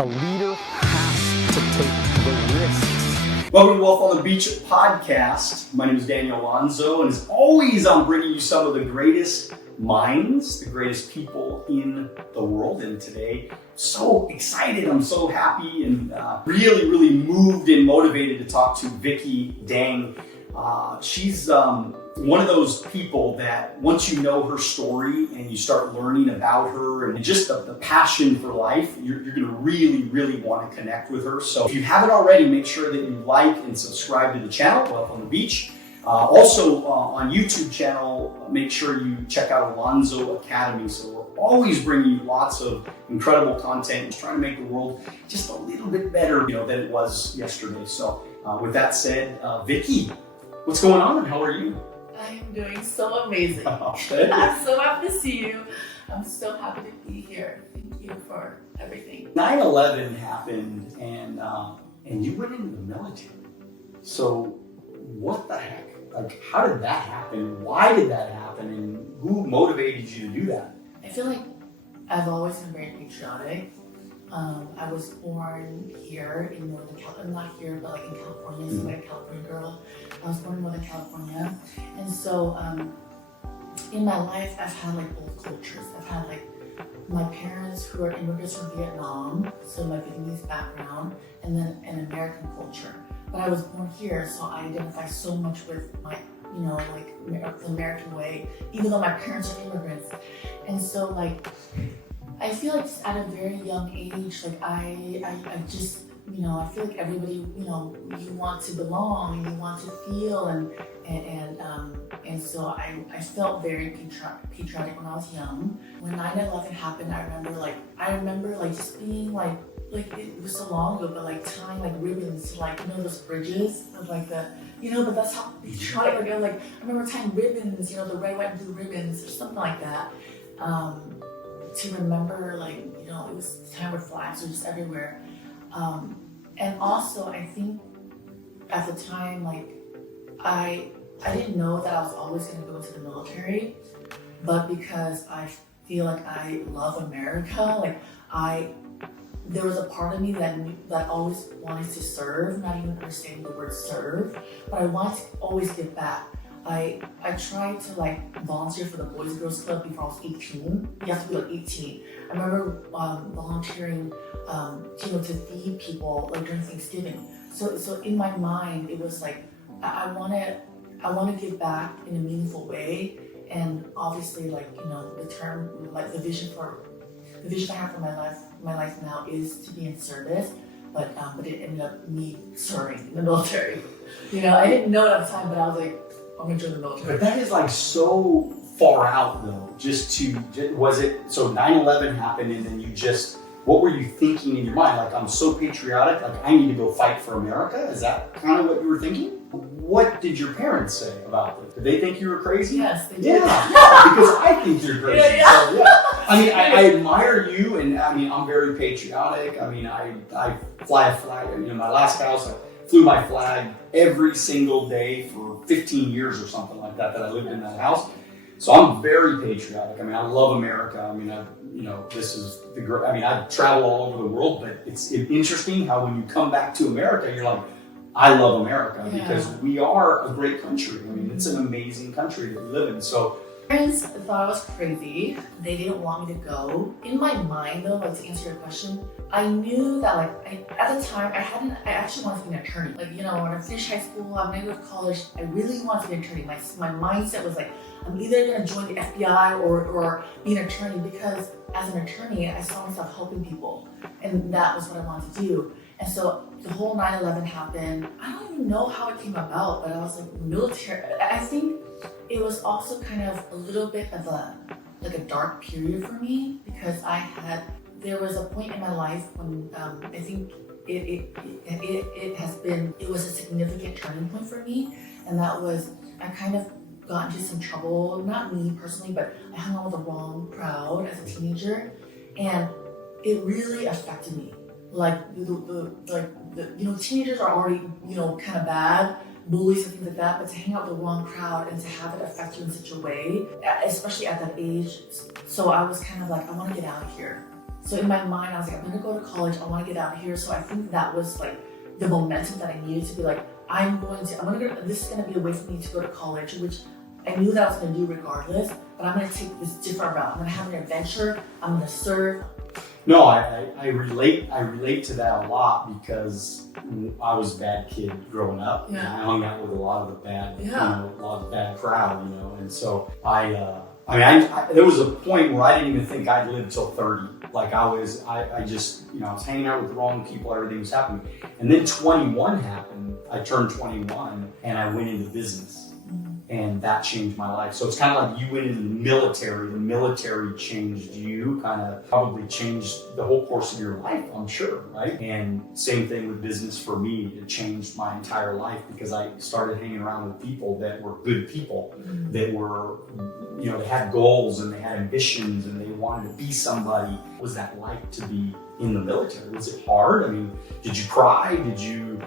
A leader has to take the risks. Welcome to Wealth on the Beach podcast. My name is Daniel Alonzo, and as always, I'm bringing you some of the greatest minds, the greatest people in the world. And today, so excited, I'm so happy, and really moved and motivated to talk to Vickie Dang. She's one of those people that once you know her story and you start learning about her and just the passion for life, you're going to really want to connect with her. So if you haven't already, make sure that you like and subscribe to the channel, Wealth on the Beach. Also on YouTube channel, make sure you check out Alonzo Academy. So we're always bringing you lots of incredible content and trying to make the world just a little bit better, than it was yesterday. So with that said, Vickie, what's going on? How are you? I'm doing so amazing. Okay. I'm so happy to see you. I'm so happy to be here. Thank you for everything. 9/11 happened, and you went into the military. So what the heck? Like, how did that happen? Why did that happen? And who motivated you to do that? I feel like I've always been very patriotic. I was born here in Northern California, not here, but like in California, so like a California girl. I was born in Northern California. And so in my life, I've had like both cultures. I've had like my parents who are immigrants from Vietnam, so my Vietnamese background, and then an American culture. But I was born here, so I identify so much with my, the American way, even though my parents are immigrants. And so I feel like just at a very young age, I just, I feel like everybody, you want to belong and you want to feel and so I felt very patriotic when I was young. When 9/11 happened, I remember just being it was so long ago, but tying ribbons to those bridges of but that's how patriotic I remember tying ribbons, the red, white, and blue ribbons or something like that. To remember, it was a time where flags were just everywhere. And also, I think at the time, I didn't know that I was always going to go into the military, but because I feel like I love America, there was a part of me that always wanted to serve, not even understanding the word serve, but I wanted to always give back. I tried to volunteer for the Boys and Girls Club before I was 18. You have to be 18. I remember volunteering, to feed people the Thanksgiving. So in my mind, it was I want to give back in a meaningful way, and obviously the term the vision I have for my life now is to be in service, but it ended up me serving in the military. I didn't know it at the time, but I was I'm gonna join the military. But that is so far out though. Was it, so 9/11 happened and then what were you thinking in your mind? I'm so patriotic, I need to go fight for America? Is that kind of what you were thinking? What did your parents say about this? Did they think you were crazy? Yes, they did. Yeah, because I think you're crazy. Yeah. So, yeah. I admire you, and I'm very patriotic. I fly a flag. My last house, I flew my flag every single day for 15 years or something like that I lived in that house. So I'm very patriotic. I love America. This is I travel all over the world, but it's interesting how when you come back to America, you're like, I love America because we are a great country. It's an amazing country that we live in. So parents thought I was crazy. They didn't want me to go. In my mind though, to answer your question, I knew that at the time I actually wanted to be an attorney. When I finished high school, I'm gonna go to college, I really wanted to be an attorney. My mindset was I'm either gonna join the FBI or be an attorney, because as an attorney, I saw myself helping people, and that was what I wanted to do. And so the whole 9/11 happened. I don't even know how it came about, but I was military. I think it was also kind of a little bit of a dark period for me, because there was a point in my life when I think it was a significant turning point for me, and that was I kind of got into some trouble, not me personally, but I hung out with the wrong crowd as a teenager, and it really affected me. Teenagers are already, kind of bad, bullies and things like that, but to hang out with the wrong crowd and to have it affect you in such a way, especially at that age. So I was kind of I want to get out of here. So in my mind, I was like, I'm gonna go to college. I want to get out of here. So I think that was like the momentum that I needed to be like, this is gonna be a way for me to go to college, which I knew that I was gonna do regardless, but I'm gonna take this different route. I'm gonna have an adventure. I'm gonna serve. No, I relate to that a lot because I was a bad kid growing up. Yeah. And I hung out with a lot of the bad, Yeah. a lot of the bad crowd, and so I there was a point where I didn't even think I'd live till 30. Like I just, I was hanging out with the wrong people, everything was happening. And then 21 happened. I turned 21 and I went into business. And that changed my life. So it's kind of like you went into the military changed you, kind of probably changed the whole course of your life, I'm sure, right? And same thing with business for me. It changed my entire life because I started hanging around with people that were good people, that were, they had goals and they had ambitions and they wanted to be somebody. What was that like to be in the military? Was it hard? I mean, did you cry? Did you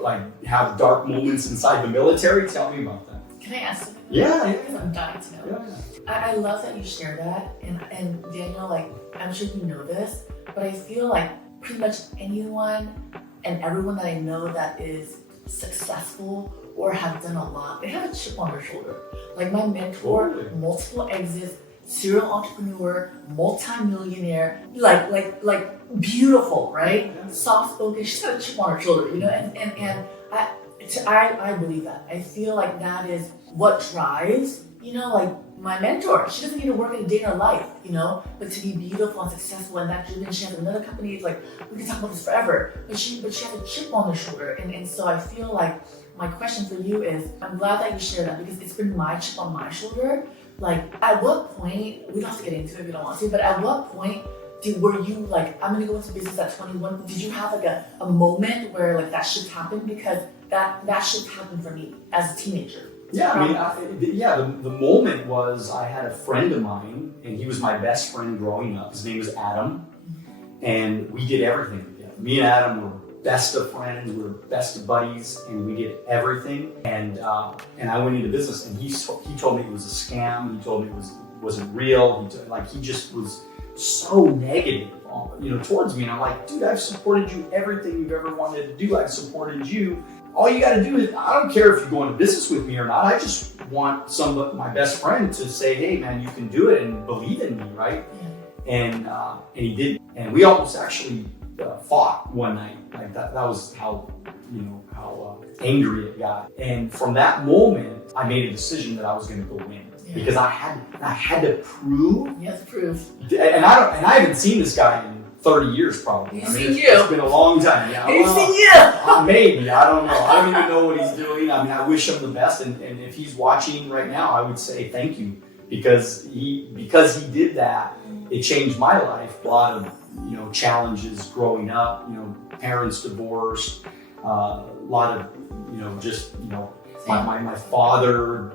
like have dark moments inside the military? Tell me about that. Can I ask something? Yeah. Because I'm dying to know. Yeah. I love that you share that, and Daniel, like, I'm sure you know this, but I feel like pretty much anyone and everyone that I know that is successful or have done a lot, they have a chip on their shoulder. Like my mentor, Totally. Multiple exits, serial entrepreneur, multi-millionaire, like beautiful, right? Yeah. Soft spoken, she's got a chip on her shoulder, and I believe that. I feel like that is what drives, like my mentor. She doesn't need to work in a day in her life, but to be beautiful and successful and that driven. She has another company. It's like, we can talk about this forever, but she has a chip on her shoulder. And so I feel like my question for you is, I'm glad that you shared that because it's been my chip on my shoulder. Like, at what point, we don't have to get into it if you don't want to, but at what point were you like, I'm gonna go into business at 21? Did you have like a moment where like that shift happened? Because that shift happened for me as a teenager. Yeah, I mean, the moment was I had a friend of mine, and he was my best friend growing up. His name was Adam, and we did everything together. Me and Adam were best of friends, we were best of buddies, and we did everything. And I went into business, and he told me it was a scam. He told me it wasn't real. He just was so negative, towards me. And I'm like, dude, I've supported you everything you've ever wanted to do. I've supported you. All you got to do is, I don't care if you go into business with me or not. I just want my best friend to say, hey man, you can do it and believe in me, right? Yeah. And he did. And we almost actually fought one night. Like that was how angry it got. And from that moment, I made a decision that I was going to go win. Yeah. Because I had to prove. You have to prove. And I haven't seen this guy in 30 years probably. It's been a long time. Yeah, he's seen you. Maybe, I don't know. I don't even know what he's doing. I mean, I wish him the best. And if he's watching right now, I would say thank you because he did that. It changed my life. A lot of challenges growing up. Parents divorced. A lot of my father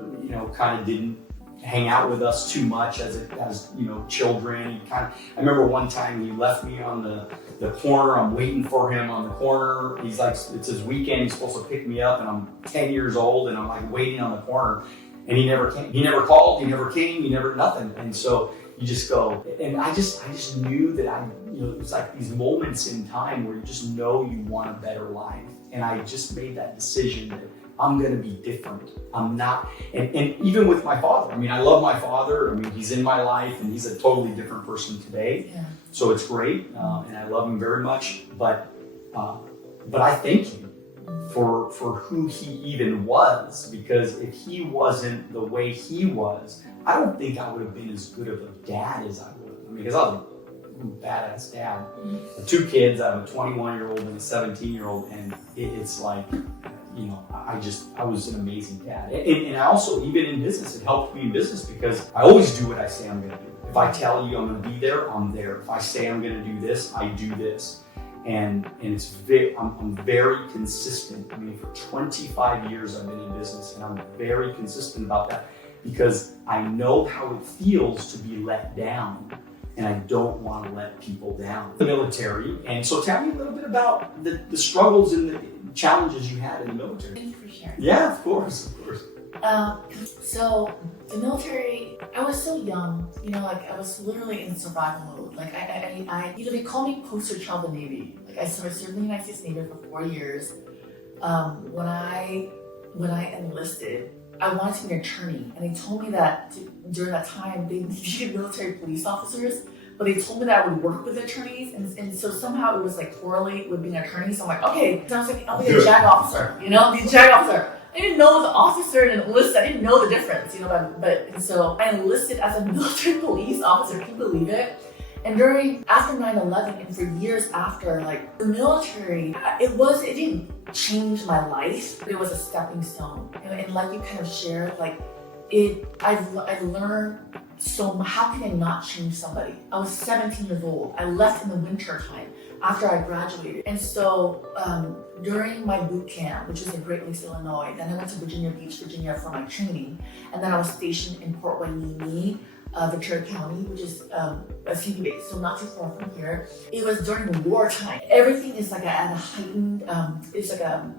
kind of didn't hang out with us too much as children. I remember one time he left me on the corner. I'm waiting for him on the corner. He's like, it's his weekend. He's supposed to pick me up, and I'm 10 years old, and I'm like waiting on the corner, and he never came. He never called. He never came. He never nothing. And so you just go, and I just knew that it's like these moments in time where you just know you want a better life, and I just made that decision that I'm going to be different. I'm not, and even with my father, I mean, I love my father. I mean, he's in my life and he's a totally different person today. Yeah. So it's great. And I love him very much, but I thank you for who he even was, because if he wasn't the way he was, I don't think I would have been as good of a dad as I would. I mean, because I was a badass dad. Mm-hmm. 2 kids, I have a 21-year-old and a 17-year-old, and it's like, I was an amazing dad. And I also, even in business, it helped me in business because I always do what I say I'm going to do. If I tell you I'm going to be there, I'm there. If I say I'm going to do this, I do this. And I'm very consistent. I mean, for 25 years I've been in business, and I'm very consistent about that because I know how it feels to be let down, and I don't want to let people down. The military, and so tell me a little bit about the struggles and the challenges you had in the military. Thank you for sharing. Yeah, of course. So the military, I was so young, like I was literally in survival mode. Like they call me poster child of the Navy. Like I served in the United States Navy for 4 years. When I enlisted, I wanted to be an attorney, and they told me that during that time they needed military police officers, but they told me that I would work with attorneys, and so somehow it was like correlate with being an attorney. So I'm like, okay, sounds like I'll be a JAG officer, be a JAG officer. I didn't know the officer and enlist. I didn't know the difference, and so I enlisted as a military police officer. Can you believe it? And after 9/11 and for years after, like the military, it didn't change my life, but it was a stepping stone. And like you kind of shared, like I've learned so how can I not change somebody? I was 17 years old. I left in the winter time after I graduated. And so during my boot camp, which was in Great Lakes, Illinois, then I went to Virginia Beach, Virginia for my training. And then I was stationed in Port Hueneme, Ventura County, which is a CB base, so not too far from here. It was during wartime. Everything is like at a heightened, it's like a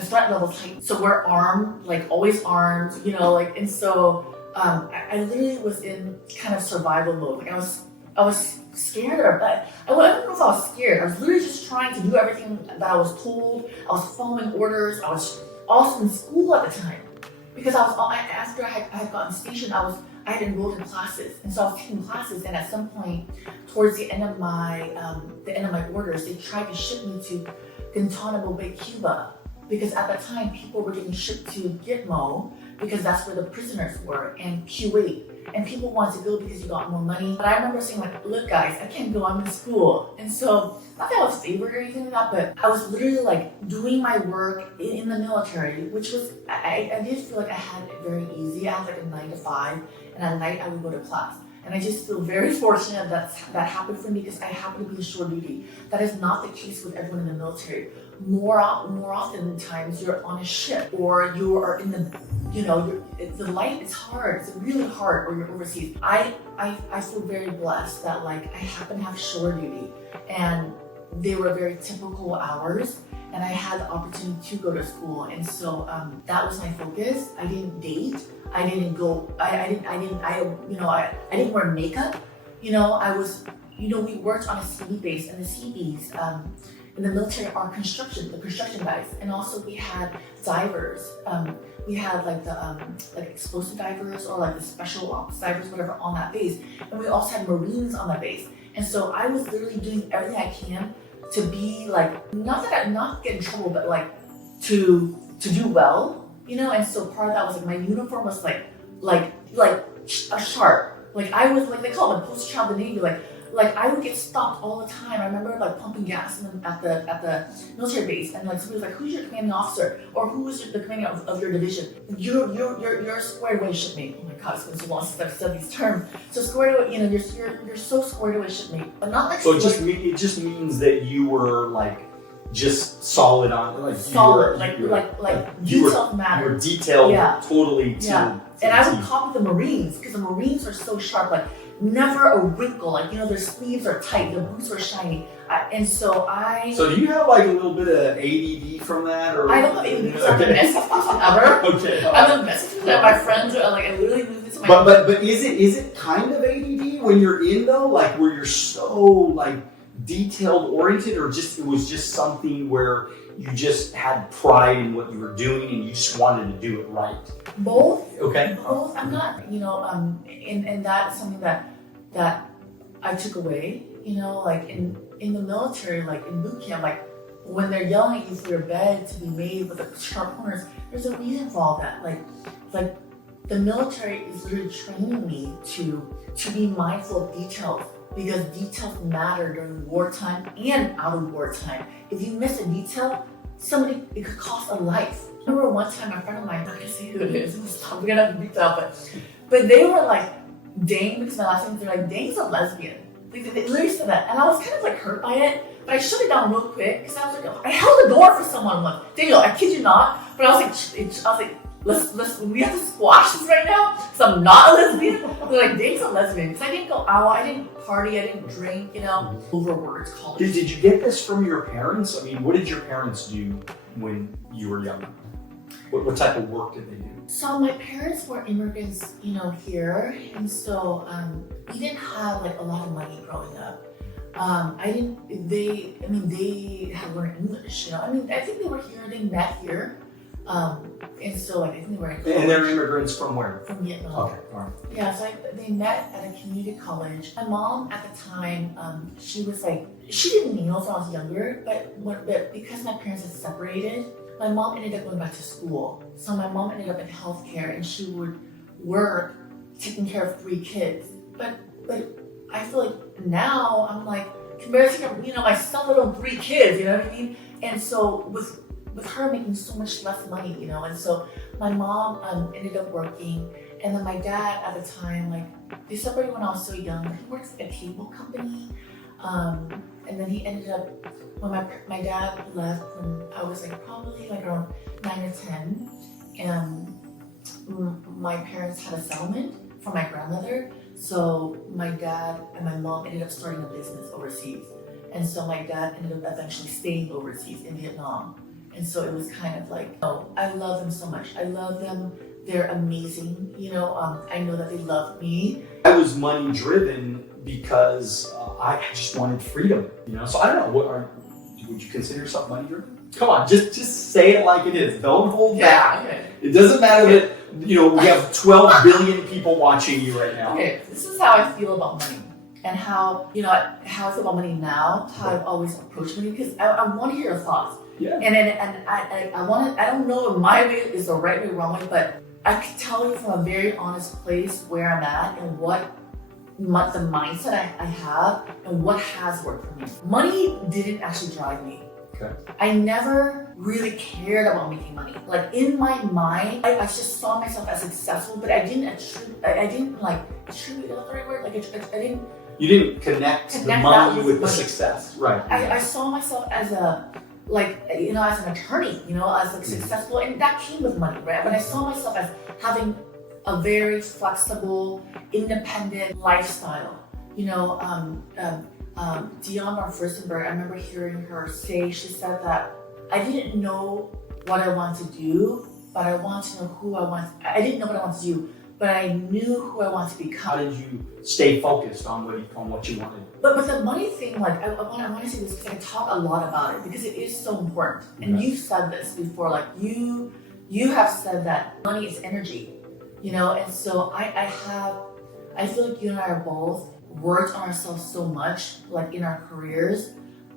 threat level heightened. So we're armed, like always armed, and so I literally was in kind of survival mode. Like I was scared, but I don't know if I was scared. I was literally just trying to do everything that I was told. I was following orders. I was also in school at the time because after I had gotten stationed, I had enrolled in classes, and so I was taking classes. And at some point, towards the end of my orders, they tried to ship me to Guantanamo Bay, Cuba, because at that time people were getting shipped to Gitmo because that's where the prisoners were, and Kuwait. And people wanted to go because you got more money. But I remember saying like, look guys, I can't go, I'm in school. And so, not that I was favored or anything like that, but I was literally like doing my work in the military, which was, I did feel like I had it very easy. I had like a 9 to 5, and at night I would go to class. And I just feel very fortunate that happened for me because I happen to be in shore duty. That is not the case with everyone in the military. More often times you're on a ship or you are in the life is hard. It's really hard, or you're overseas. I feel very blessed that like I happen to have shore duty, and they were very typical hours, and I had the opportunity to go to school, and so that was my focus. I didn't date. I didn't wear makeup. I was, we worked on a CB base, and the CBs in the military are the construction guys, and also we had divers. We had like the like explosive divers or like the special ops divers, whatever, on that base, and we also had Marines on that base. And so I was literally doing everything I can to be like not get in trouble, but like to do well, And so part of that was like my uniform was like a sharp. Like I was like they call it a poster child of the Navy. Like I would get stopped all the time. I remember like pumping gas at the military base, and like somebody was like, "Who's your commanding officer?" or "Who is the commander of your division?" You're squared away, shipmate. Oh my God, it's been so long since I've said these terms. So squared away, you're so squared away, shipmate, but not like. So it just means that you were like just solid on like solid, details matter. You were detailed, totally. And I would copy the Marines because the Marines are so sharp, like never a wrinkle, like their sleeves are tight, their boots are shiny, So do you have like a little bit of ADD from that, or? I don't have ADD because I'm the messiest person ever. Okay. I'm the messiest person. My friends are like, I literally moved into my. But is it kind of ADD when you're in though, like where you're so like detailed oriented, or it was just something where you just had pride in what you were doing and you just wanted to do it right? Both. Okay. Both. I'm not, and that's something that I took away, like in the military, like in boot camp, like when they're yelling at you for your bed to be made with the sharp corners, there's a reason for all that. Like the military is literally training me to be mindful of details, because details matter during wartime and out of wartime. If you miss a detail, it could cost a life. I remember one time a friend of mine, I'm not gonna say who it is, we're gonna have to beat that up, but they were like, Dang, because my last name, they're like, Dang's a lesbian. They literally said that, and I was kind of like hurt by it, but I shut it down real quick because I was like, I held the door for someone once. Daniel, I kid you not, but I was like, let's we have to squash this right now because I'm not a lesbian. They're like, Dang's a lesbian, because I didn't go out, I didn't party, I didn't drink, over words, college. Did you get this from your parents? I mean, what did your parents do when you were young? What type of work did they do? So my parents were immigrants, here, and so we didn't have like a lot of money growing up. They had learned English, I think they were here, they met here. And so like I think they were in college. And they're immigrants from where? From Vietnam. Okay, all right. Yeah, so they met at a community college. My mom at the time, she was like, she didn't know if I was younger, but because my parents had separated, my mom ended up going back to school. So my mom ended up in healthcare, and she would work taking care of 3 kids. But I feel like now I'm like compared to my son little 3 kids, you know what I mean? And so with her making so much less money, and so my mom ended up working, and then my dad at the time, like they separated when I was so young. He works at a cable company, and then he ended up when my dad left when I was like probably like around 9 or 10, and my parents had a settlement from my grandmother. So my dad and my mom ended up starting a business overseas. And so my dad ended up eventually staying overseas in Vietnam. And so it was kind of like, I love them so much. I love them. They're amazing. I know that they love me. I was money driven because I just wanted freedom, So I don't know, would you consider yourself money driven? Come on, just say it like it is. Don't hold back. Okay. It doesn't matter that, we have 12 billion people watching you right now. Okay, this is how I feel about money. And how I feel about money now, how I've always approached money, because I want to hear your thoughts. Yeah. And I don't know if my way is the right way or wrong way, but I can tell you from a very honest place where I'm at and what the mindset I have and what has worked for me. Money didn't actually drive me. Okay. I never really cared about making money. Like in my mind, I just saw myself as successful, but I didn't attribute, is that the right word? You didn't connect the money with the success. Right. I saw myself as as an attorney, as like successful, and that came with money, right? But I saw myself as having a very flexible, independent lifestyle. Dionne Furstenberg, I remember hearing her say, she said that I didn't know what I wanted to do, but I wanted to know who I wanted. I didn't know what I wanted to do, but I knew who I wanted to become. How did you stay focused on what you wanted? But the money thing, like I want to say this because I talk a lot about it because it is so important. And you've said this before, like you have said that money is energy, and so I feel like you and I are both worked on ourselves so much, like in our careers,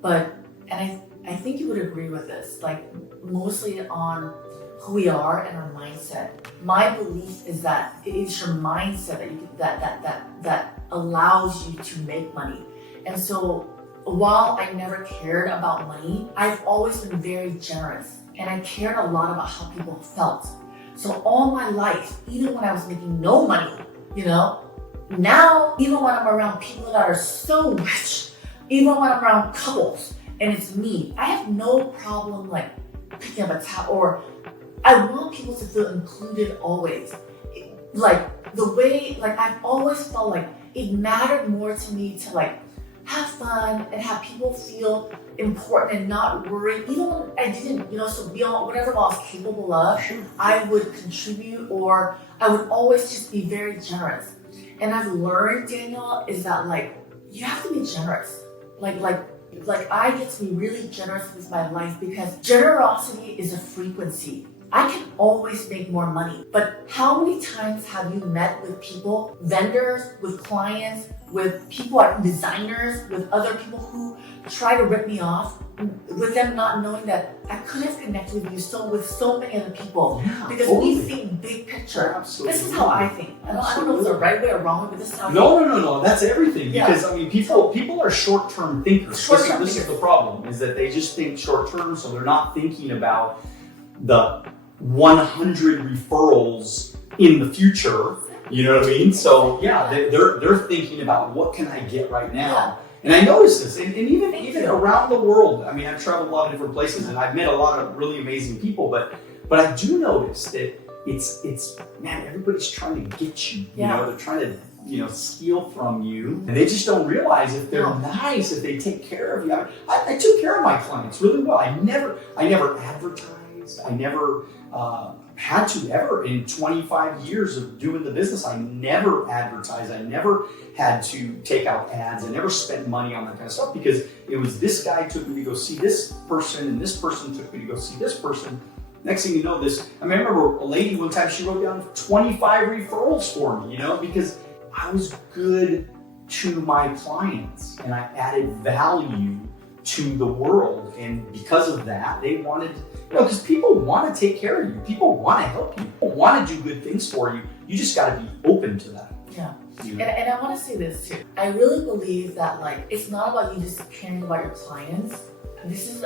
and I think you would agree with this, like mostly on who we are and our mindset. My belief is that it is your mindset that allows you to make money. And so while I never cared about money, I've always been very generous, and I cared a lot about how people felt. So all my life, even when I was making no money, now, even when I'm around people that are so rich, even when I'm around couples and it's me, I have no problem like picking up a tab, or I want people to feel included always. Like the way, like I've always felt like it mattered more to me to like have fun and have people feel important and not worry. Even when I didn't, so beyond whatever I was capable of, I would contribute, or I would always just be very generous. And I've learned, Daniel, is that like you have to be generous. Like I get to be really generous with my life because generosity is a frequency. I can always make more money, but how many times have you met with people, vendors, with clients, with people like designers, with other people who try to rip me off, with them not knowing that I could have connected with you with so many other people, because we think big picture. Absolutely. This is how I think. I don't know if it's the right way or wrong way, but this is how I think. No. That's everything. Because people are short-term thinkers. This is the problem, is that they just think short-term, so they're not thinking about the 100 referrals in the future. You know what I mean? So they're thinking about what can I get right now. Yeah. And I notice this, and even around the world. I mean, I've traveled a lot of different places, and I've met a lot of really amazing people. But I do notice that it's man, everybody's trying to get you. They're trying to steal from you, and they just don't realize if they're nice, if they take care of you. I took care of my clients really well. I never advertised. advertised. I never had to ever. In 25 years of doing the business, I never advertised. I never had to take out ads. I never spent money on that kind of stuff because it was this guy took me to go see this person and this person took me to go see this person. Next thing you know, I remember a lady one time, she wrote down 25 referrals for me, because I was good to my clients and I added value to the world. And because of that, they wanted, because people want to take care of you. People want to help you. People want to do good things for you. You just got to be open to that. Yeah. And I want to say this too. I really believe that it's not about you just caring about your clients. This is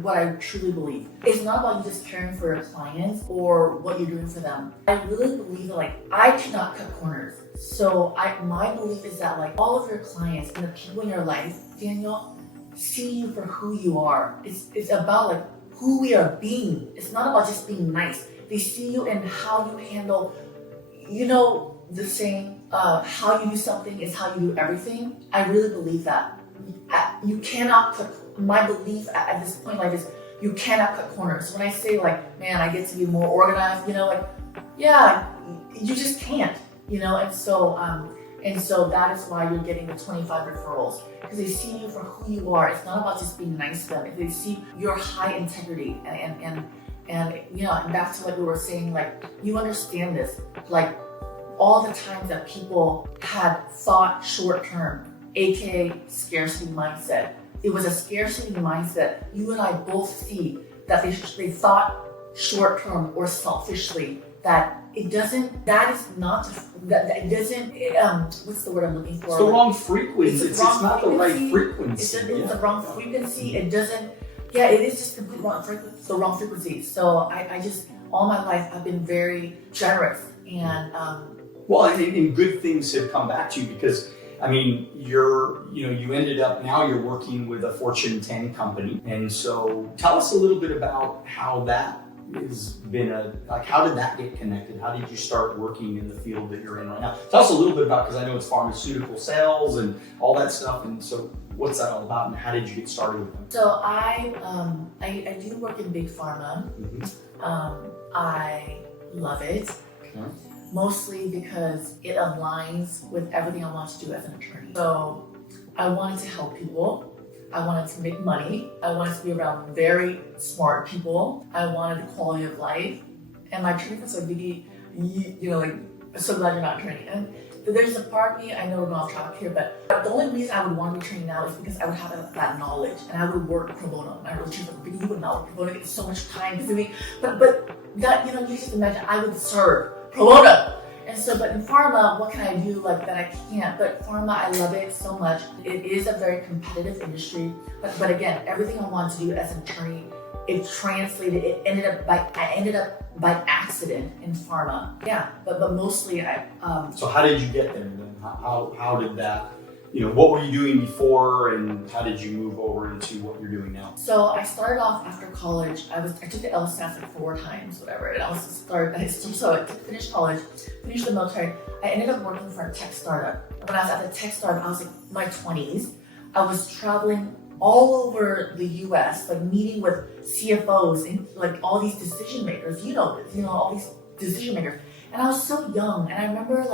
what I truly believe. It's not about you just caring for your clients or what you're doing for them. I really believe that I cannot cut corners. So my belief is that all of your clients and the people in your life, Daniel, see you for who you are. It's about who we are being. It's not about just being nice. They see you and how you handle, the saying, how you do something is how you do everything. I really believe that. You cannot cut. My belief at this point in life is you cannot cut corners. When I say man, I get to be more organized, yeah, you just can't, and so that is why you're getting the 25 referrals, because they see you for who you are. It's not about just being nice to them. They see your high integrity and back to what we were saying, you understand this, all the times that people had thought short term, aka scarcity mindset. It was a scarcity mindset. You and I both see that they thought short term or selfishly, that it doesn't, that is not, that it doesn't, what's the word I'm looking for? It's the wrong frequency. It's not the right frequency. It's the wrong frequency. It doesn't, it is just the wrong frequency. So I just, all my life, I've been very generous and. Well, and good things have come back to you because you ended up, now you're working with a Fortune 10 company. And so tell us a little bit about how that has been how did that get connected? How did you start working in the field that you're in right now? Tell us a little bit about, because I know it's pharmaceutical sales and all that stuff. And so what's that all about and how did you get started with them? So I do work in big pharma. Mm-hmm. I love it. Okay. Mostly because it aligns with everything I want to do as an attorney. So I wanted to help people. I wanted to make money. I wanted to be around very smart people. I wanted the quality of life. And my attorney was like, Vickie, I'm so glad you're not a attorney. And there's a part of me, I know we're going off track here, but the only reason I would want to be trained now is because I would have that knowledge and I would work pro bono. And I really choose like, you would not work pro bono, it's so much time consuming. But that, you just imagine I would serve pro bono. And so, but in pharma, what can I do that I can't? But pharma, I love it so much. It is a very competitive industry. But again, everything I wanted to do as an attorney, it translated. I ended up by accident in pharma. Yeah, but mostly I. So how did you get there then? How did that? What were you doing before, and how did you move over into what you're doing now? So I started off after college. I took the LSAT 4 times, whatever. And I finished college, finished the military. I ended up working for a tech startup. When I was at the tech startup, I was my 20s. I was traveling all over the US, meeting with CFOs and all these decision makers. All these decision makers. And I was so young, and I remember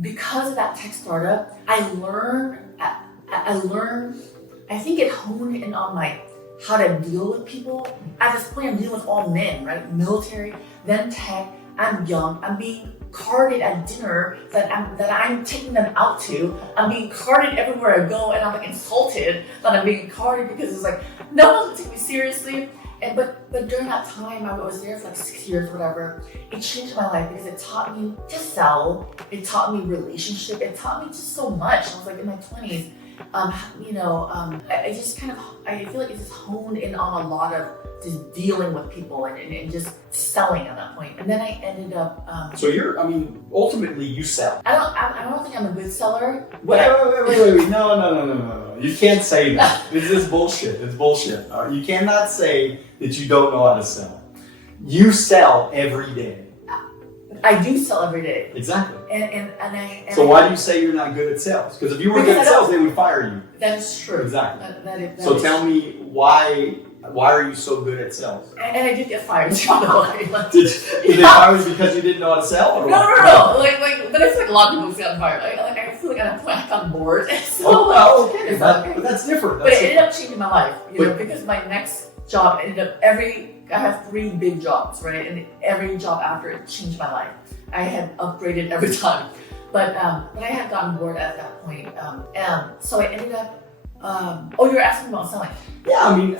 because of that tech startup, I learned, I think it honed in on how to deal with people. At this point, I'm dealing with all men, right? Military, then tech. I'm young. I'm being carded at dinner that I'm taking them out to. I'm being carded everywhere I go, and I'm insulted that I'm being carded because it's no one's gonna take me seriously. But during that time, I was there for 6 years, whatever. It changed my life because it taught me to sell. It taught me relationship. It taught me just so much. I was in my 20s. I just I feel like it just honed in on a lot of just dealing with people and just selling at that point. And then I ended up. So ultimately you sell. I don't think I'm a good seller. Wait. No. You can't say that. This is bullshit. It's bullshit. You cannot say that you don't know how to sell. You sell every day. I do sell every day. Exactly. So why do you say you're not good at sales? Because if you were good at sales, they would fire you. That is true. Exactly. That so tell me why Why are you so good at sales? And I did get fired too, by the way. Like, Did they fire you because you didn't know how to sell? Or no. what? But I feel like a lot of people got fired. I feel like at a point I got bored. So, Oh, okay. it's But that's different. But That's it ended up changing my life, because my next job ended up I have 3 big jobs, right? And every job after it changed my life. I had upgraded every time. But I had gotten bored at that point. So I ended up, you're asking about selling. Yeah, I mean,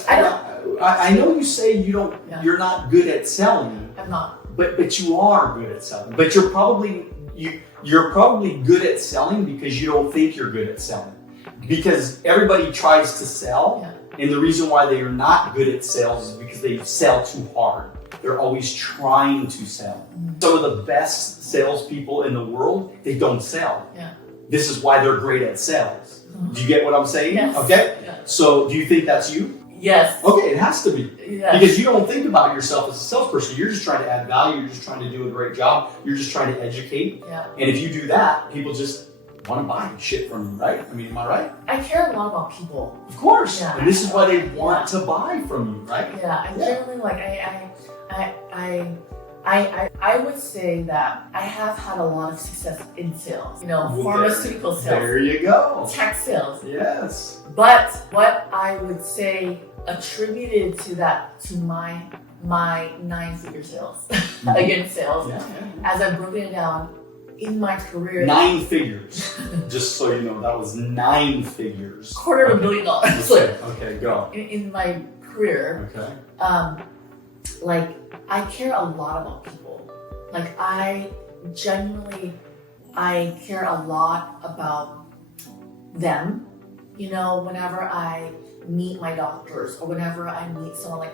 I know you say you're not good at selling. I'm not. But you are good at selling. But you're probably good at selling because you don't think you're good at selling. Because everybody tries to sell, and the reason why they are not good at sales is because they sell too hard. They're always trying to sell. Mm-hmm. Some of the best salespeople in the world, they don't sell. Yeah. This is why they're great at sales. Mm-hmm. Do you get what I'm saying? Yes. Okay. Yeah. So do you think that's you? Yes. Okay, it has to be. Yes. Because you don't think about yourself as a salesperson. You're just trying to add value. You're just trying to do a great job. You're just trying to educate. Yeah. And if you do that, people just want to buy shit from you, right? I mean, am I right? I care a lot about people. Of course. Yeah. And this is why they want to buy from you, right? Yeah. I generally I would say that I have had a lot of success in sales. Pharmaceutical sales. There you go. Tech sales. Yes. But what I would say attributed to my 9-figure sales, again sales, as I've broken it down in my career. 9 figures. Just so you know, that was 9 figures. $250 million. Okay, go. In my career. Okay. I care a lot about people. I care a lot about them. Whenever I meet my doctors or whenever I meet someone,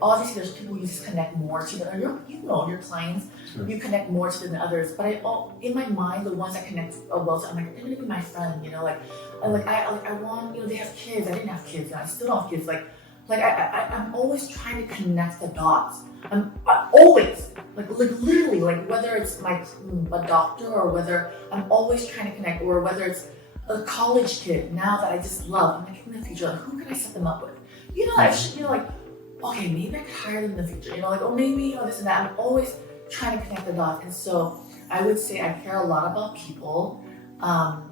obviously there's people you just connect more to than your clients. Sure. You connect more to them than others. But in my mind, the ones I connect well to, I'm like, they're gonna be my friend. I want. They have kids. I didn't have kids. I still don't have kids. I'm always trying to connect the dots. I'm always, literally, whether it's a doctor or whether I'm always trying to connect, or whether it's a college kid now that I just love. I'm in the future, who can I set them up with? Okay, maybe I could hire them in the future. Maybe this and that. I'm always trying to connect the dots, and so I would say I care a lot about people, and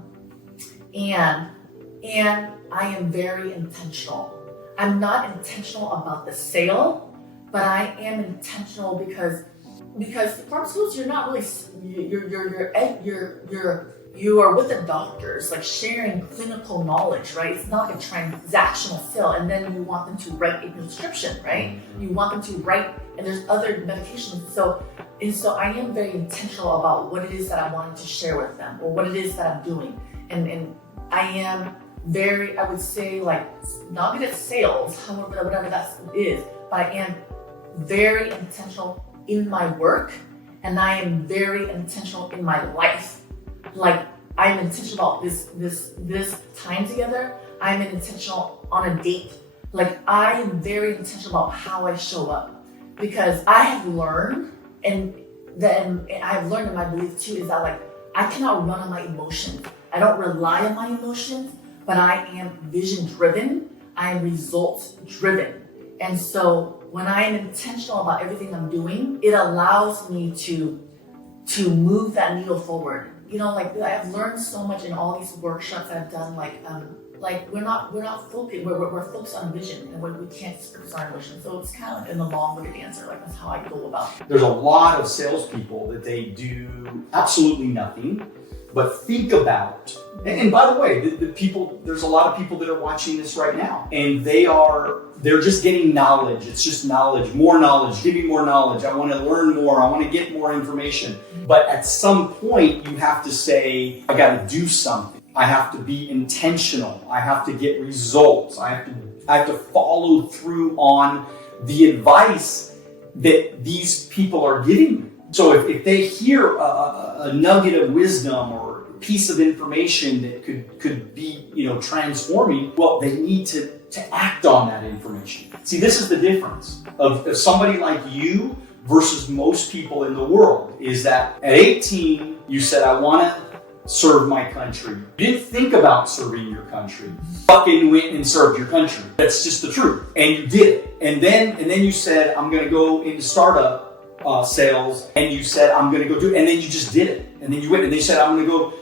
I am very intentional. I'm not intentional about the sale, but I am intentional because pharmaceuticals, you're not really, you are with the doctors, sharing clinical knowledge, right? It's not like a transactional sale, and then you want them to write a prescription, right? You want them to write, and there's other medications. So I am very intentional about what it is that I wanted to share with them, or what it is that I'm doing, and I am very, I would say, not good at sales, however, whatever that is, but I am very intentional in my work, and I am very intentional in my life. I'm intentional about this time together. I'm intentional on a date. I am very intentional about how I show up, because I have learned, and then I have learned, in my belief too, is that I cannot run on my emotions. I don't rely on my emotions, but I am vision driven. I am results driven. And so when I am intentional about everything I'm doing, it allows me to move that needle forward. I've learned so much in all these workshops I've done. We're not focused. We're focused on vision, and we can't focus on emotion. So it's kind of in the long-winded answer. That's how I go about it. There's a lot of salespeople that they do absolutely nothing but think about. And by the way, there's a lot of people that are watching this right now, and they're just getting knowledge. It's just knowledge, more knowledge, give me more knowledge. I want to learn more. I want to get more information. But at some point, you have to say, I got to do something. I have to be intentional. I have to get results. I have to follow through on the advice that these people are giving me. So if they hear a nugget of wisdom or a piece of information that could be transforming, well, they need to act on that information. See, this is the difference of somebody like you versus most people in the world, is that at 18, you said, I want serve my country. You didn't think about serving your country. You fucking went and served your country. That's just the truth. And you did it. And then you said, I'm going to go into startup sales. And you said, I'm going to go do it. And then you just did it. And then you went and they said, I'm going to go,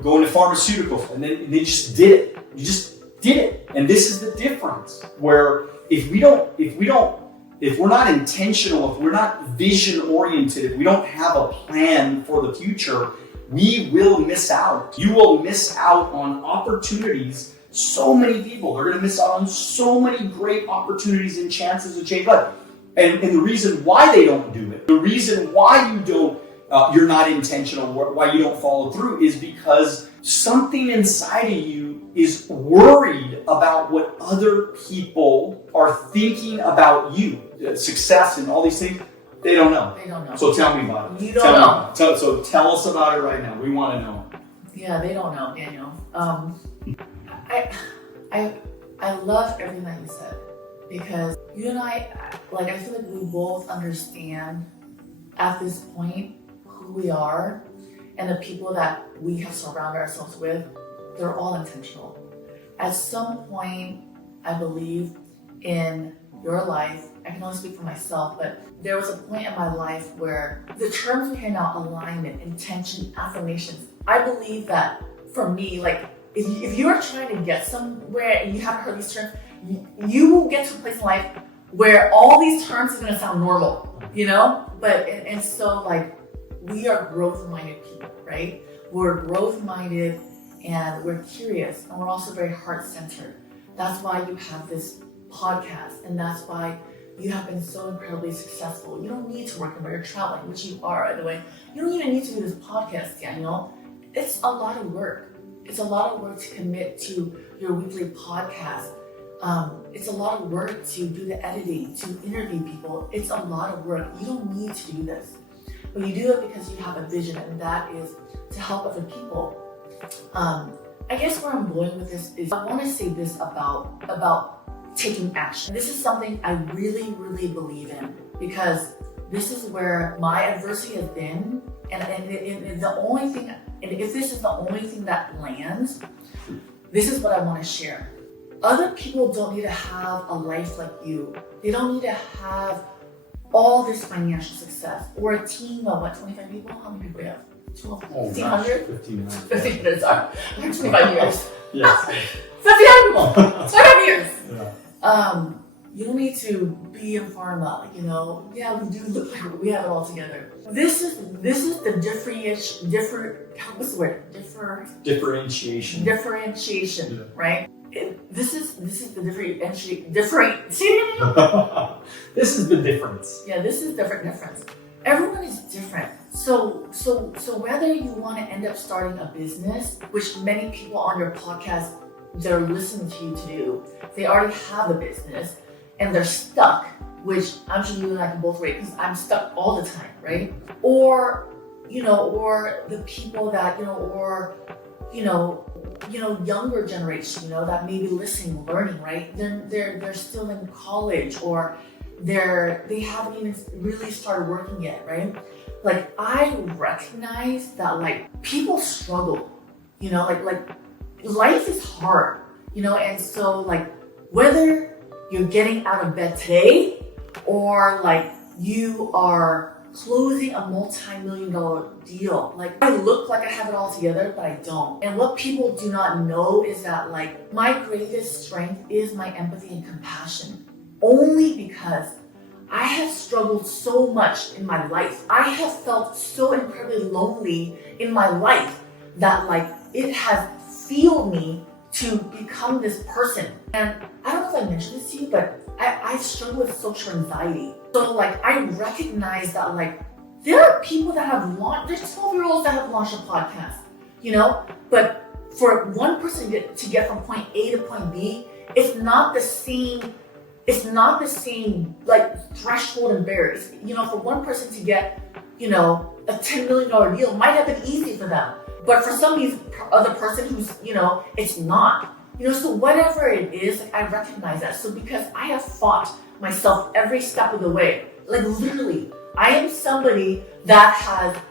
go into pharmaceuticals. And then they just did it. You just did it. And this is the difference where if we're not intentional, if we're not vision oriented, if we don't have a plan for the future, we will miss out. You will miss out on opportunities. So many people are going to miss out on so many great opportunities and chances to change life. And the reason why they don't do it, the reason why you're not intentional, why you don't follow through is because something inside of you is worried about what other people are thinking about you, success and all these things. They don't know. They don't know. So tell me about it. You don't know. So tell us about it right now. We want to know. Yeah, they don't know, Daniel. I love everything that you said because you and I feel like we both understand at this point who we are and the people that we have surrounded ourselves with. They're all intentional. At some point, I believe in your life, I can only speak for myself, but there was a point in my life where the terms we hear now, alignment, intention, affirmations, I believe that for me, if you're trying to get somewhere and you haven't heard these terms, you will get to a place in life where all these terms are going to sound normal, you know? And so we are growth-minded people, right? We're growth-minded and we're curious and we're also very heart-centered. That's why you have this podcast and that's why you have been so incredibly successful. You don't need to work where you're traveling, which you are, by the way. You don't even need to do this podcast, Daniel. It's a lot of work. It's a lot of work to commit to your weekly podcast. It's a lot of work to do the editing, to interview people. It's a lot of work. You don't need to do this. But you do it because you have a vision, and that is to help other people. I guess where I'm going with this is I want to say this about taking action. This is something I really, really believe in because this is where my adversity has been, and the only thing, and if this is the only thing that lands, this is what I want to share. Other people don't need to have a life like you. They don't need to have all this financial success or a team of 25 people. How many people do you have? 1,500? 1,500, sorry. 25 years. Yes. 1,500 people. 25 years. Yeah. You don't need to be in pharma, Yeah, we do look like we have it all together. This is the differentiation. Differentiation, yeah. Right? This is the differentiation. This is the difference. Yeah, this is difference. Everyone is different. So whether you want to end up starting a business, which many people on your podcast, they're listening to you to do, they already have a business and they're stuck, which I'm sure you and I can both relate because I'm stuck all the time, right? Or the people that, younger generation, that may be listening, learning, right? They're still in college or they haven't even really started working yet, right? I recognize that people struggle, life is hard, and so whether you're getting out of bed today or you are closing a multi-million-dollar deal. I look like I have it all together, but I don't. And what people do not know is that my greatest strength is my empathy and compassion. Only because I have struggled so much in my life. I have felt so incredibly lonely in my life that it has fueled me to become this person. And I don't know if I mentioned this to you, but I struggle with social anxiety. So I recognize that there are people that have there's 12-year-olds that have launched a podcast, but for one person to get from point A to point B, it's not the same threshold and barriers. For one person to get, a $10 million deal might have been easy for them. But for some other person who's, it's not. So whatever it is, I recognize that. So because I have fought myself every step of the way, literally, I am somebody that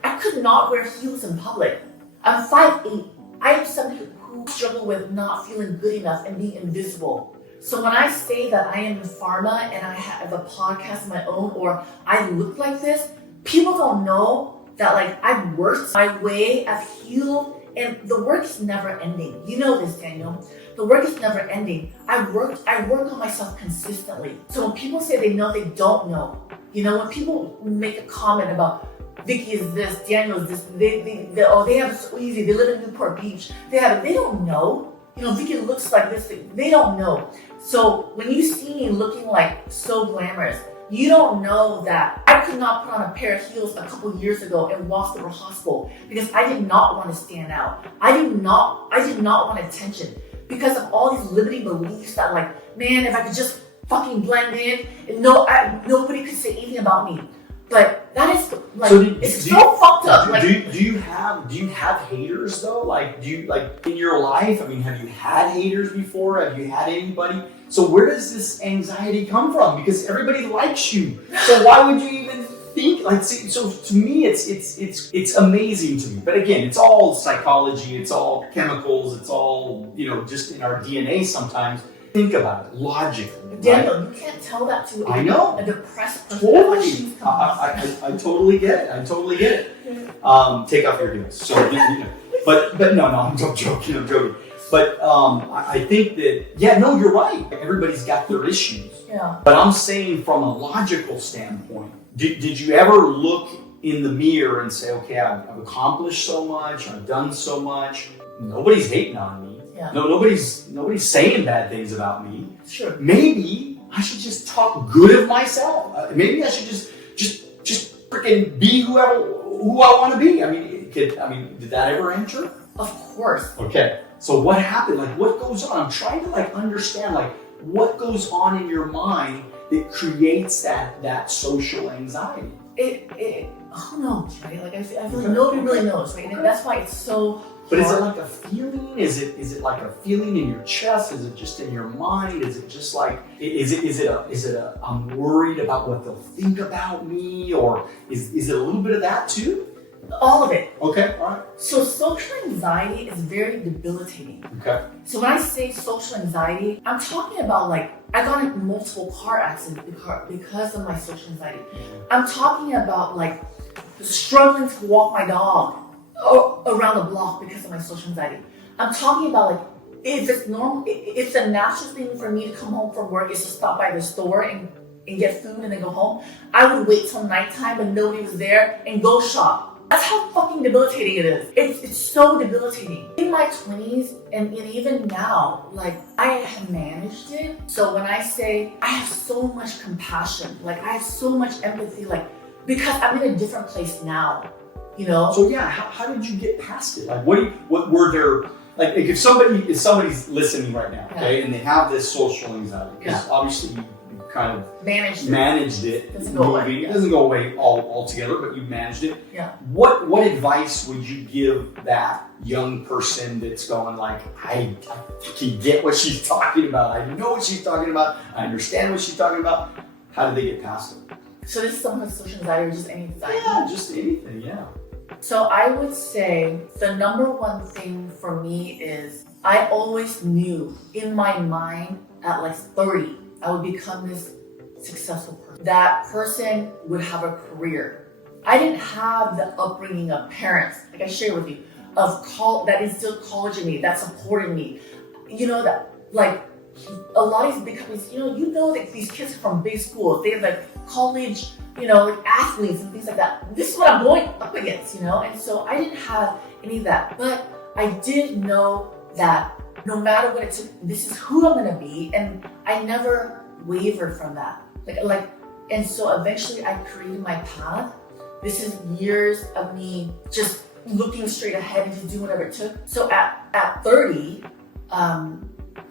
I could not wear heels in public. I'm 5'8". I am somebody who struggle with not feeling good enough and being invisible. So when I say that I am in pharma and I have a podcast of my own, or I look like this, people don't know that like I've worked my way, I've healed, and the work is never ending. You know this, Daniel. The work is never ending. I work on myself consistently. So when people say they know, they don't know. You know, when people make a comment about Vickie is this, Daniel is this, they have it so easy, they live in Newport Beach, they don't know. You know, Vickie looks like this, they don't know. So when you see me looking like so glamorous, you don't know that I could not put on a pair of heels a couple years ago and walk through a hospital because I did not want to stand out. I did not want attention because of all these limiting beliefs that like, man, if I could just fucking blend in, and nobody could say anything about me. But that is like, it's so fucked up. Do you have haters though? Like, do you like in your life? I mean, have you had haters before? Have you had anybody? So where does this anxiety come from? Because everybody likes you. So why would you even think like? See, so to me, it's amazing to me. But again, it's all psychology. It's all chemicals. It's all just in our DNA sometimes. Think about it logically. Daniel, you can't tell that to a depressed person. Totally. I totally get it. I totally get it. Take off your heels. So, but no, I'm joking. But I think that, you're right. Everybody's got their issues. Yeah. But I'm saying from a logical standpoint, did you ever look in the mirror and say, okay, I've accomplished so much, I've done so much, nobody's hating on me. Yeah. No, nobody's saying bad things about me. Sure. Maybe I should just talk good of myself. Maybe I should just freaking be who I want to be. I mean, did that ever enter? Of course. Okay. So what happened? Like, what goes on? I'm trying to understand what goes on in your mind that creates that social anxiety. Who knows, right? Like I feel like nobody really knows, right? And that's why it's so hard. But is it like a feeling? Is it like a feeling in your chest? Is it just in your mind? Is it just like is it a I'm worried about what they'll think about me, or is it a little bit of that too? All of it. Okay, all right. So social anxiety is very debilitating. Okay. So when I say social anxiety, I'm talking about like I got in multiple car accidents because of my social anxiety. I'm talking about like struggling to walk my dog around the block because of my social anxiety. I'm talking about like if it's normal, if the natural thing for me to come home from work is to stop by the store and get food and then go home, I would wait till nighttime when nobody was there and go shop. That's how fucking debilitating it is. It's so debilitating. In my 20s and even now, like I have managed it. So when I say I have so much compassion, like I have so much empathy, like because I'm in a different place now, So how did you get past it? Like what were there, like if somebody's listening right now, okay, and they have this social anxiety, because obviously you kind of managed it. Doesn't go away. It doesn't go away altogether, but you managed it. Yeah. What advice would you give that young person that's going like, I can get what she's talking about. I know what she's talking about. I understand what she's talking about. How do they get past it? So this is someone with social anxiety or just any anxiety? Yeah, just anything, yeah. So I would say the number one thing for me is I always knew in my mind at like 30, I would become this successful person. That person would have a career. I didn't have the upbringing of parents, like I shared with you, that instilled college in me, that supported me. That like a lot of these big companies, that these kids are from big schools, they have like college, like athletes and things like that. This is what I'm going up against, and so I didn't have any of that. But I did know that no matter what it took, this is who I'm gonna be, and I never wavered from that. And so eventually I created my path. This is years of me just looking straight ahead and just doing whatever it took. So at 30, I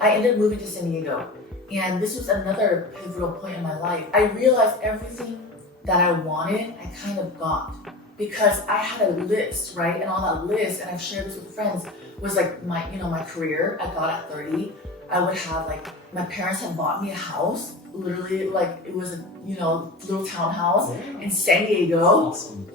ended up moving to San Diego. And this was another pivotal point in my life. I realized everything that I wanted, I kind of got. Because I had a list, right? And on that list, and I've shared this with friends, was like my career I got at 30. I would have like, my parents had bought me a house, literally like it was a, little townhouse in San Diego. Awesome.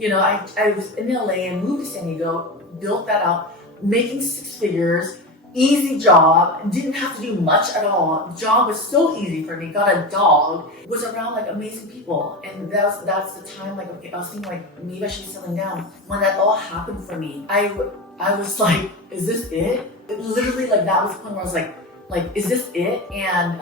I was in LA and moved to San Diego, built that out, making 6 figures, easy job, didn't have to do much at all. The job was so easy for me, got a dog, was around like amazing people. And that's the time like, okay, I was thinking like, maybe I should be settling down. When that all happened for me, I was like, is this it? Literally like that was the point where I was like, is this it? And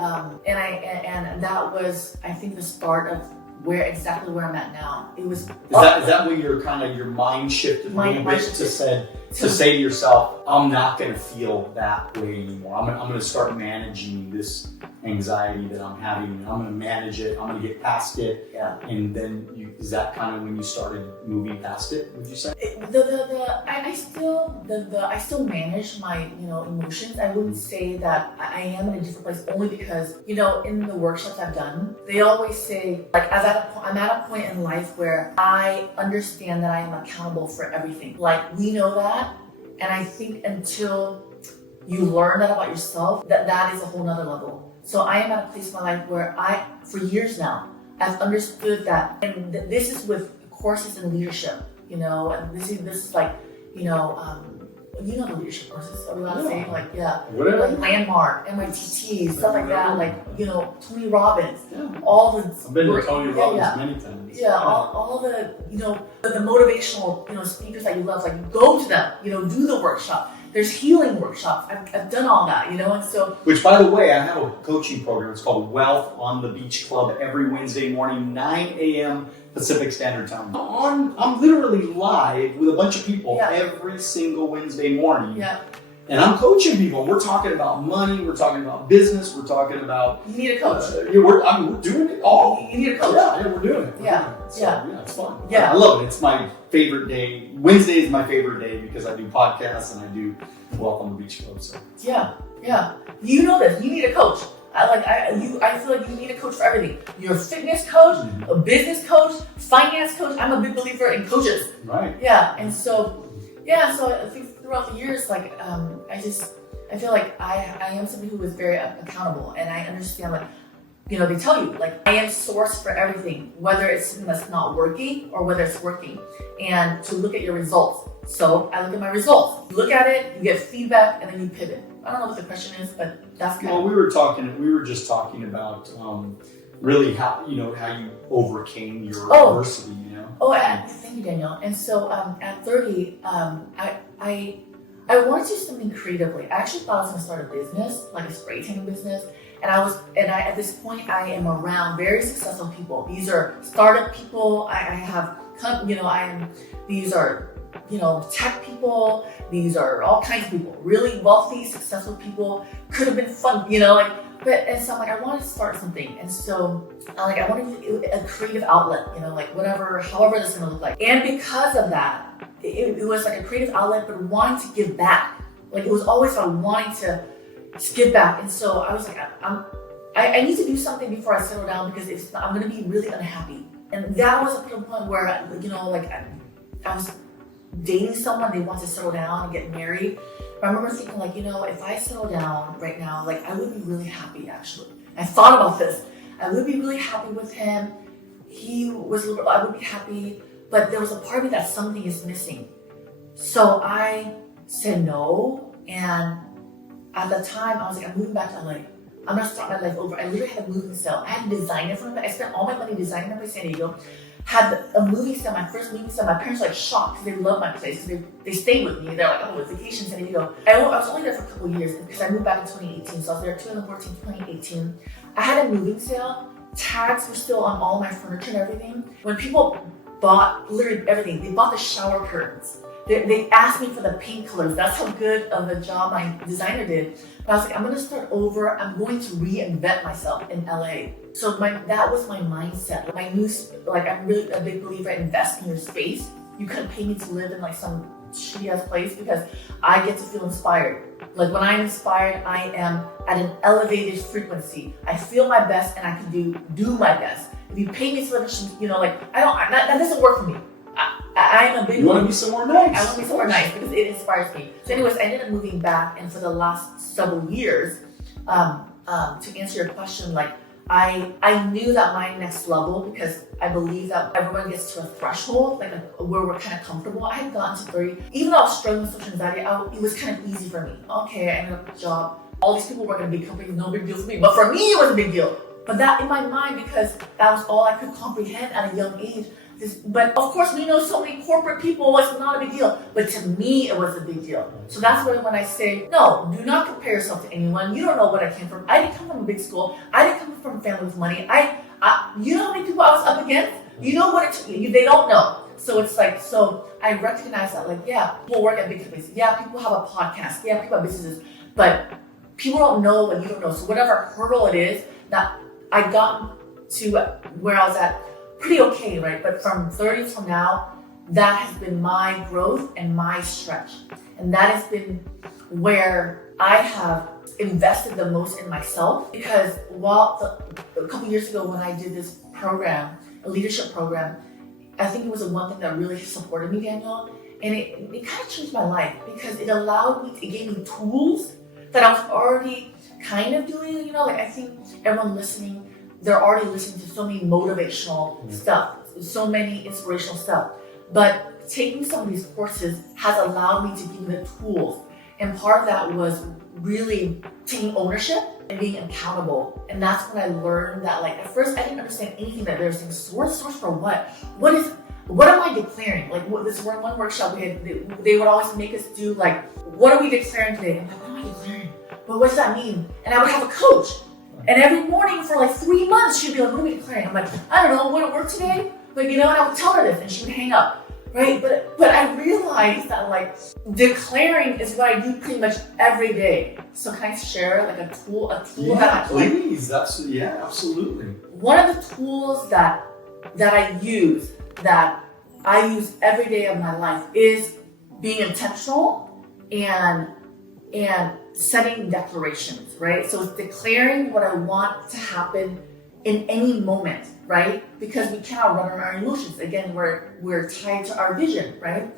that was, I think, the start of exactly where I'm at now. It was. Is that when your mind shifted a little bit to say to yourself, I'm not going to feel that way anymore. I'm going to start managing this anxiety that I'm having. I'm going to manage it. I'm going to get past it. Yeah. And then is that kind of when you started moving past it? Would you say? I still manage my emotions. I wouldn't say that I am in a different place only because in the workshops I've done, they always say like I'm at a point in life where I understand that I am accountable for everything. Like we know that, and I think until you learn that about yourself, that is a whole nother level. So I am at a place in my life where for years now, I've understood that, and this is with courses in leadership, and this is like, the leadership courses, are we allowed to say? Like, whatever. Like Landmark, MITT, stuff like that, like, Tony Robbins, all the... I've been to Tony Robbins many times. Yeah, all the, the motivational, speakers that you love, like, go to them, do the workshop. There's healing workshops. I've done all that, and so... Which, by the way, I have a coaching program. It's called Wealth on the Beach Club every Wednesday morning, 9 a.m. Pacific Standard Time. I'm literally live with a bunch of people every single Wednesday morning. Yeah. And I'm coaching people. We're talking about money. We're talking about business. We're talking about... You need a coach. We're doing it all. You need a coach. Yeah, we're doing it. Yeah. It's fun. Yeah. I love it. It's my favorite day. Wednesday is my favorite day because I do podcasts and I do Wealth on the Beach Club. So. Yeah. You know this. You need a coach. I feel like you need a coach for everything. You're a fitness coach, a business coach, finance coach. I'm a big believer in coaches. Right. Yeah. And so, so I think throughout the years, like, I feel like I am somebody who is very accountable, and I understand, like, they tell you, like, I am source for everything, whether it's something that's not working or whether it's working, and to look at your results. So I look at my results. You look at it, you get feedback, and then you pivot. I don't know what the question is, but that's kind of... we were just talking about really how you overcame your adversity, Thank you, Daniel. And so at 30, I wanted to do something creatively. I actually thought I was going to start a business, like a spray tanning business. And at this point, I am around very successful people. These are startup people. These are tech people. These are all kinds of people, really wealthy, successful people. Could have been fun, and so I'm like, I wanted to start something. And so I wanted a creative outlet, however this is going to look like. And because of that, it was like a creative outlet, but wanting to give back. Like, it was always about wanting to give back. And so I was like, I need to do something before I settle down, because I'm going to be really unhappy. And that was a point where, I was dating someone, they want to settle down and get married. But I remember thinking, like, if I settle down right now, like, I would be really happy, actually. I thought about this. I would be really happy with him. I would be happy, but there was a part of me that something is missing. So I said no, and at the time, I was like, I'm moving back to LA. I'm gonna start my life over. I literally had a moving sale. I had a designer for it. I spent all my money designing my San Diego. Had a movie sale, my first movie sale. My parents were like shocked because they loved my place. They stayed with me. They're like, oh, it's vacation San Diego. I was only there for a couple of years because I moved back in 2018. So I was there 2014, 2018. I had a moving sale. Tags were still on all my furniture and everything. When people bought literally everything, they bought the shower curtains. They asked me for the paint colors. That's how good of a job my designer did. But I was like, I'm going to start over. I'm going to reinvent myself in LA. So that was my mindset. I'm really a big believer in investing in your space. You couldn't pay me to live in like some shitty ass place because I get to feel inspired. Like, when I'm inspired, I am at an elevated frequency. I feel my best and I can do my best. If you pay me to live in, that doesn't work for me. I am a big... You want to be somewhere nice. I want to be somewhere nice because it inspires me. So anyways, I ended up moving back, and for the last several years, To answer your question, like I knew that my next level, because I believe that everyone gets to a threshold, like where we're kind of comfortable. I had gotten to 30, even though I was struggling with social anxiety, it was kind of easy for me. Okay, I ended up with a job. All these people work in big companies, no big deal for me. But for me, it was a big deal. But that in my mind, because that was all I could comprehend at a young age. But of course, we know so many corporate people, it's not a big deal. But to me, it was a big deal. So that's when I say, no, do not compare yourself to anyone. You don't know what I came from. I didn't come from a big school. I didn't come from a family with money. You know how many people I was up against? You know what it took me. They don't know. So it's like, so I recognize that, like, yeah, people work at big companies. Yeah, people have a podcast. Yeah, people have businesses. But people don't know what you don't know. So whatever hurdle it is that I got to where I was at, pretty okay, right? But from 30 till now, that has been my growth and my stretch. And that has been where I have invested the most in myself. Because a couple years ago when I did this program, a leadership program, I think it was the one thing that really supported me, Daniel. And it kind of changed my life because it gave me tools that I was already kind of doing, like I think everyone listening, they're already listening to so many motivational stuff, so many inspirational stuff. But taking some of these courses has allowed me to give me the tools. And part of that was really taking ownership and being accountable. And that's when I learned that, like, at first I didn't understand anything that they were saying. Source for what? What am I declaring? Like, this one workshop they would always make us do, like, what are we declaring today? I'm like, what am I declaring? But what does that mean? And I would have a coach. And every morning for like 3 months, she'd be like, what are we declaring? I'm like, I don't know, what at work today? But and I would tell her this and she would hang up, right? But I realized that, like, declaring is what I do pretty much every day. So can I share like a tool that I please, absolutely. One of the tools that I use every day of my life is being intentional and setting declarations, right? So it's declaring what I want to happen in any moment, right? Because we cannot run on our emotions. Again, we're tied to our vision, right?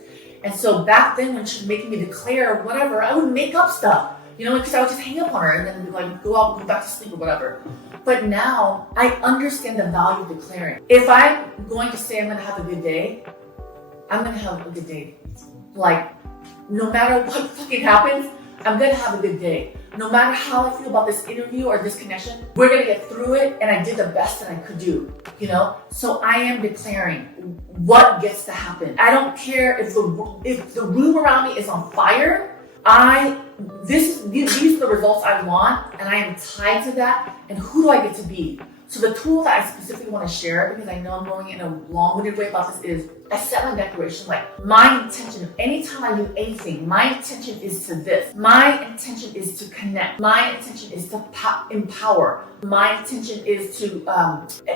And so back then when she was making me declare whatever, I would make up stuff, because I would just hang up on her and then like go out, go back to sleep or whatever. But now I understand the value of declaring. If I'm going to say I'm going to have a good day, I'm going to have a good day. Like, no matter what fucking happens, I'm going to have a good day. No matter how I feel about this interview or this connection, we're going to get through it, and I did the best that I could do, So I am declaring what gets to happen. I don't care if the room around me is on fire. These are the results I want, and I am tied to that, and who do I get to be? So the tool that I specifically want to share, because I know I'm going in a long-winded way about this, is I set my declaration, like, my intention, anytime I do anything, my intention is to this. My intention is to connect. My intention is to empower. My intention is to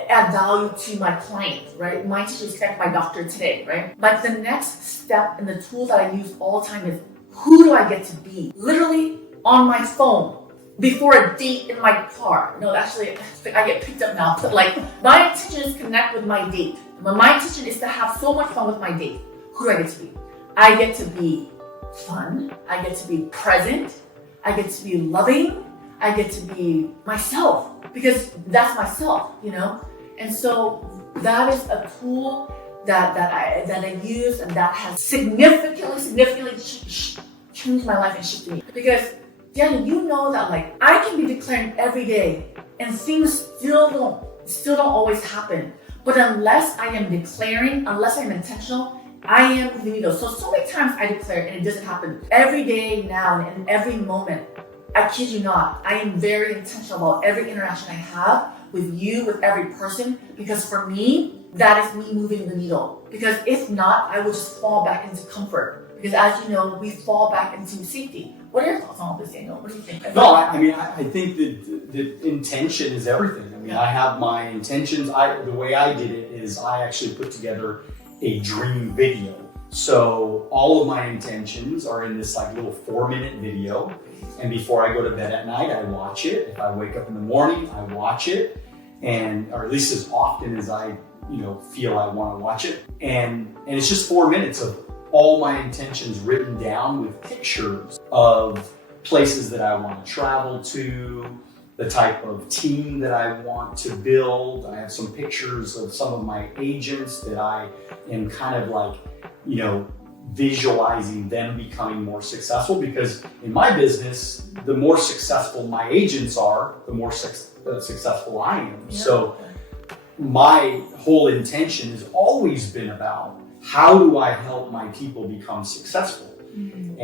add value to my client, right? My intention is to connect my doctor today, right? But the next step and the tool that I use all the time is, who do I get to be? Literally on my phone. Before a date in my car. No, actually, I get picked up now. But like, my intention is to connect with my date. My intention is to have so much fun with my date. Who do I get to be? I get to be fun. I get to be present. I get to be loving. I get to be myself, because that's myself, And so that is a tool that I use, and that has significantly changed my life and shifted me. Because Daniel, you know that, like, I can be declaring every day and things still don't always happen. But unless I am declaring, unless I'm intentional, I am moving the needle. So many times I declare and it doesn't happen. Every day now and in every moment, I kid you not, I am very intentional about every interaction I have with you, with every person, because for me, that is me moving the needle. Because if not, I will just fall back into comfort. Because as you know, we fall back into safety. What are your thoughts on all this, Daniel? What do you think? No, I think that the intention is everything. I have my intentions. The way I did it is I actually put together a dream video. So all of my intentions are in this like little 4-minute video. And before I go to bed at night, I watch it. If I wake up in the morning, I watch it. Or at least as often as I, feel I want to watch it. And it's just 4 minutes of all my intentions written down with pictures of places that I want to travel to, the type of team that I want to build. I have some pictures of some of my agents that I am kind of like, visualizing them becoming more successful, because in my business, the more successful my agents are, the more successful I am. Yeah. So my whole intention has always been about, how do I help my people become successful? Mm-hmm.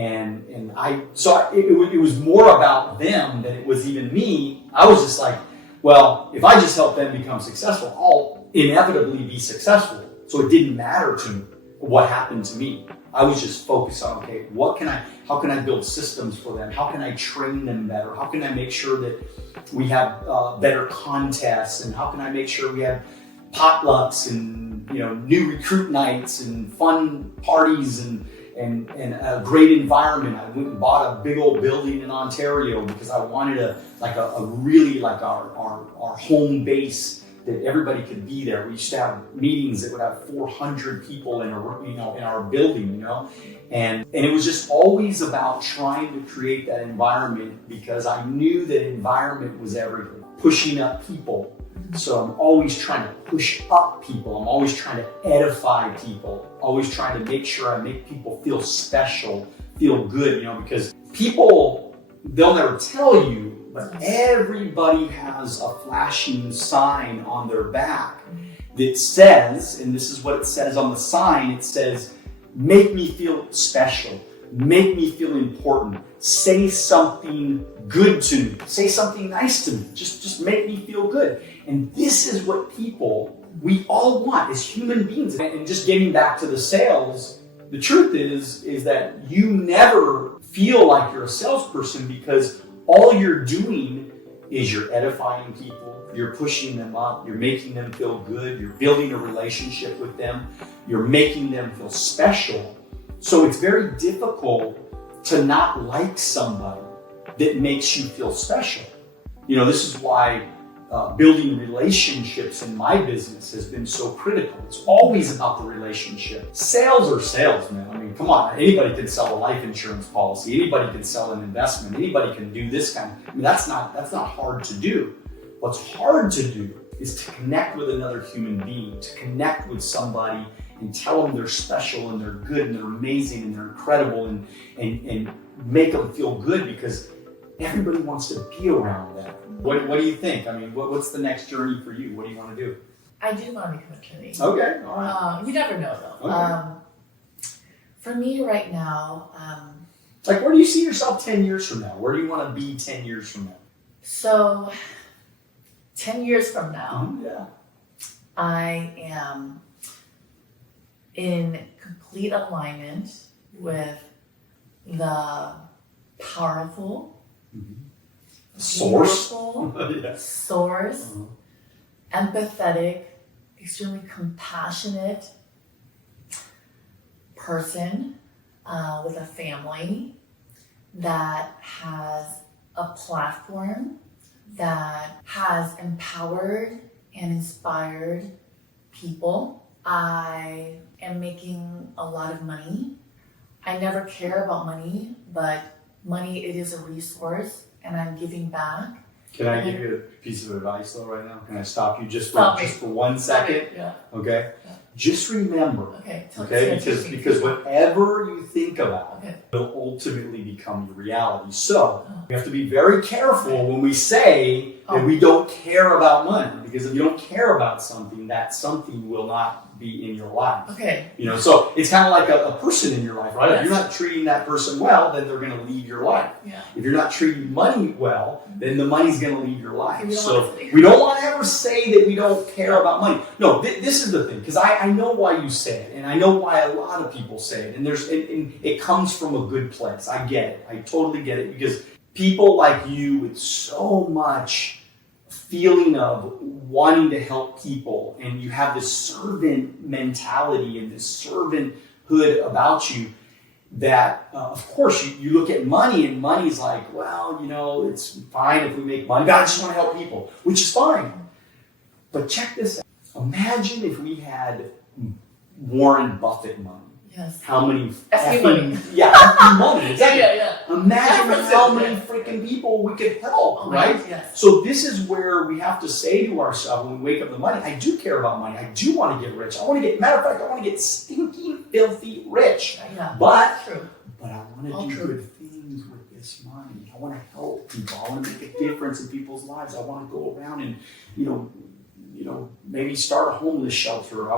It was more about them than it was even me. I was just like, well, if I just help them become successful, I'll inevitably be successful. So it didn't matter to me what happened to me. I was just focused on, okay, how can I build systems for them? How can I train them better? How can I make sure that we have better contests? And how can I make sure we have potlucks and new recruit nights and fun parties and a great environment? I went and bought a big old building in Ontario because I wanted a really our home base, that everybody could be there. We used to have meetings that would have 400 people in our building, and it was just always about trying to create that environment, because I knew that environment was everything. Pushing up people. So I'm always trying to push up people. I'm always trying to edify people. Always trying to make sure I make people feel special, feel good, because people, they'll never tell you, but everybody has a flashing sign on their back that says, and this is what it says on the sign, it says, make me feel special, make me feel important, say something good to me, say something nice to me, just make me feel good. And this is what we all want as human beings. And just getting back to the sales, the truth is that you never feel like you're a salesperson, because all you're doing is you're edifying people, you're pushing them up, you're making them feel good, you're building a relationship with them, you're making them feel special. So it's very difficult to not like somebody that makes you feel special. This is why building relationships in my business has been so critical. It's always about the relationship. Sales are sales, man. I mean, come on. Anybody can sell a life insurance policy. Anybody can sell an investment. Anybody can do this that's not hard to do. What's hard to do is to connect with another human being, to connect with somebody and tell them they're special and they're good and they're amazing and they're incredible, and make them feel good, because everybody wants to be around that. What do you think? I mean, what's the next journey for you? What do you want to do? I do want to become a attorney. Okay, all right. You never know, though. Okay. For me right now, where do you see yourself 10 years from now? Where do you want to be 10 years from now? So, 10 years from now, yeah. I am in complete alignment with the powerful, source, yeah. Source, empathetic, extremely compassionate person with a family that has a platform that has empowered and inspired people. I am making a lot of money. I never care about money, but money, it is a resource, and I'm giving back. Can I give you a piece of advice though right now? Can I stop you just for 1 second? Yeah. Okay? Yeah. Just remember, okay? Because whatever you think about will ultimately become your reality. So we have to be very careful when we say that we don't care about money, because if you don't care about something, that something will not be in your life. Okay. So it's kind of like a person in your life, right? Yes. If you're not treating that person well, then they're going to leave your life. Yeah. If you're not treating money well, then the money's going to leave your life. So we don't want to ever say that we don't care about money. No, this is the thing, because I know why you say it, and I know why a lot of people say it, and it comes from a good place. I get it. I totally get it, because people like you with so much feeling of wanting to help people, and you have this servant mentality and this servanthood about you, that of course you look at money, and money's like, well, it's fine if we make money, but I just want to help people, which is fine. But check this out. Imagine if we had Warren Buffett money. Yes. How many FP money. Yeah, FP money. Exactly. Yeah. Imagine Reference how it, many yeah. freaking people we could help, Oh, right? Yes. So this is where we have to say to ourselves when we wake up in the morning, I do care about money. I do want to get rich. Matter of fact, I want to get stinking, filthy rich. Yeah. But True. I want All to do true. good things with this money. I want to help people. I want to make a difference in people's lives. I want to go around and, maybe start a homeless shelter.